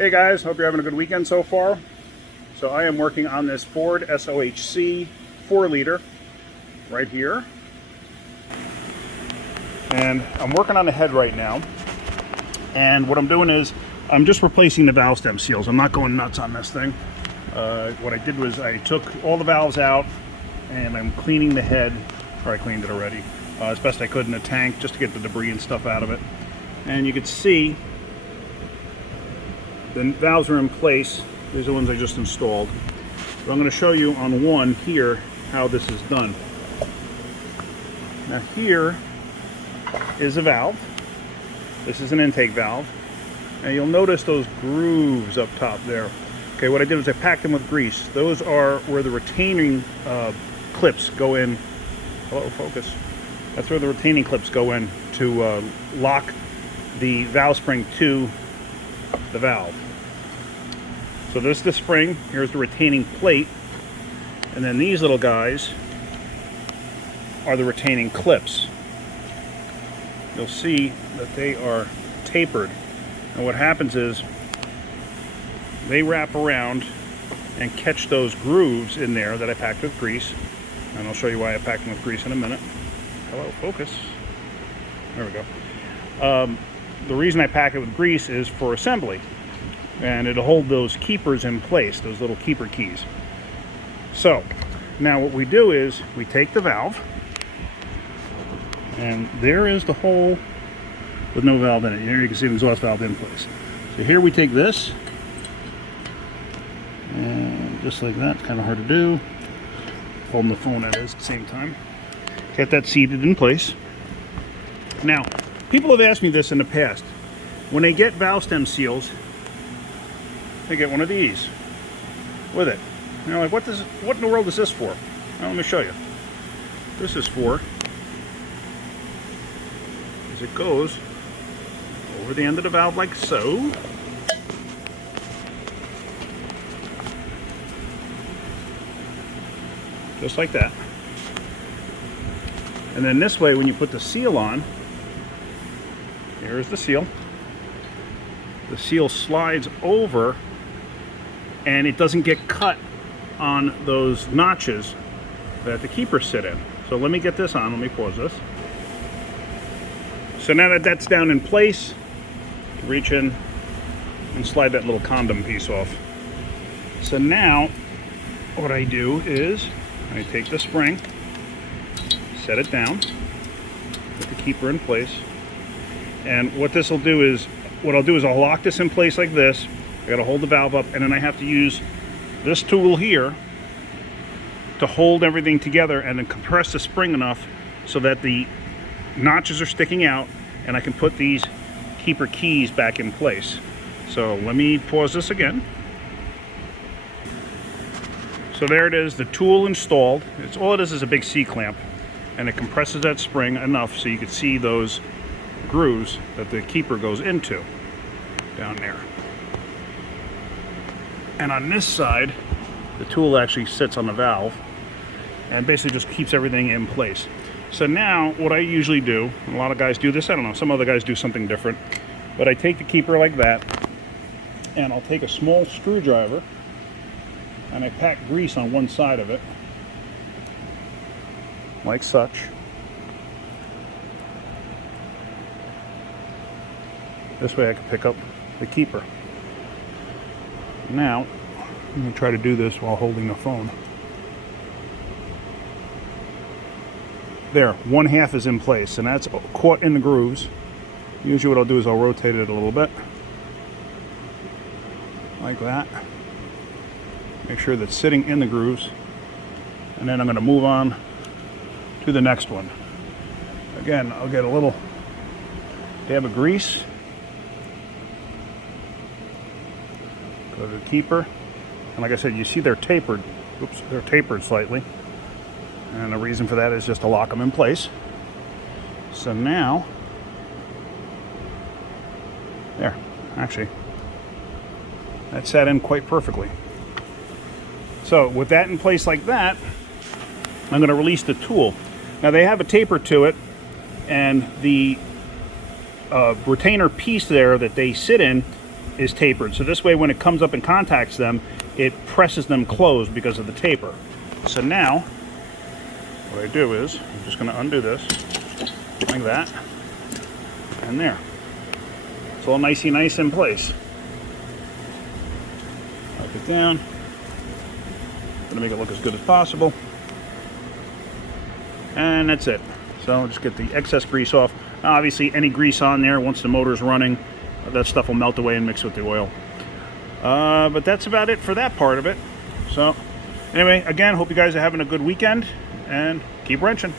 Hey guys, hope you're having a good weekend so far. So I am working on this Ford SOHC 4-liter right here. And I'm working on the head right now. And what I'm doing is I'm just replacing the valve stem seals. I'm not going nuts on this thing. What I did was I took all the valves out and I'm cleaning the head, or I cleaned it already, as best I could in the tank just to get the debris and stuff out of it. And you can see the valves are in place. These are the ones I just installed. So I'm going to show you on one here how this is done. Now here is a valve. This is an intake valve. And you'll notice those grooves up top there. Okay, what I did was I packed them with grease. Those are where the retaining clips go in. Hello, focus. That's where the retaining clips go in to lock the valve spring to the valve. So this is the spring, here's the retaining plate, and then these little guys are the retaining clips. You'll see that they are tapered, and what happens is they wrap around and catch those grooves in there that I packed with grease, and I'll show you why I packed them with grease in a minute. Hello, focus. There we go. The reason I pack it with grease is for assembly, and it'll hold those keepers in place, those little keeper keys. So now what we do is we take the valve, and there is the hole with no valve in it. Here you can see the exhaust valve in place. So here we take this, and just like that, it's kind of hard to do. Holding the phone at the same time. Get that seated in place. Now, people have asked me this in the past. When they get valve stem seals, they get one of these with it. And they're like, what in the world is this for? Well, let me show you. This is for, as it goes over the end of the valve like so. Just like that. And then this way, when you put the seal on, here's the seal. The seal slides over and it doesn't get cut on those notches that the keepers sit in. So let me get this on. Let me pause this. So now that that's down in place, reach in and slide that little condom piece off. So now what I do is I take the spring, set it down, put the keeper in place, and what this will do is, I'll lock this in place like this. I gotta hold the valve up, and then I have to use this tool here to hold everything together and then compress the spring enough so that the notches are sticking out and I can put these keeper keys back in place. So let me pause this again. So there it is, the tool installed. All it is a big C-clamp, and it compresses that spring enough so you can see those grooves that the keeper goes into down there. And on this side, the tool actually sits on the valve and basically just keeps everything in place. So now what I usually do, and a lot of guys do this, I don't know, some other guys do something different, but I take the keeper like that, and I'll take a small screwdriver and I pack grease on one side of it, like such. This way I can pick up the keeper. Now, I'm going to try to do this while holding the phone. There, 1/2 is in place, and that's caught in the grooves. Usually what I'll do is I'll rotate it a little bit, like that. Make sure that's sitting in the grooves, and then I'm going to move on to the next one. Again, I'll get a little dab of grease, go to the keeper, and like I said, you see they're tapered. Oops, they're tapered slightly, and the reason for that is just to lock them in place. So now, there, actually, that sat in quite perfectly. So with that in place like that, I'm going to release the tool. Now they have a taper to it, and the retainer piece there that they sit in is tapered. So this way when it comes up and contacts them, it presses them closed because of the taper. So now, what I do is, I'm just going to undo this, like that, and there. It's all nicey nice in place. Wipe it down. Going to make it look as good as possible. And that's it. So just get the excess grease off. Now, obviously, any grease on there, once the motor's running, that stuff will melt away and mix with the oil. But that's about it for that part of it. So anyway, again, hope you guys are having a good weekend, and keep wrenching.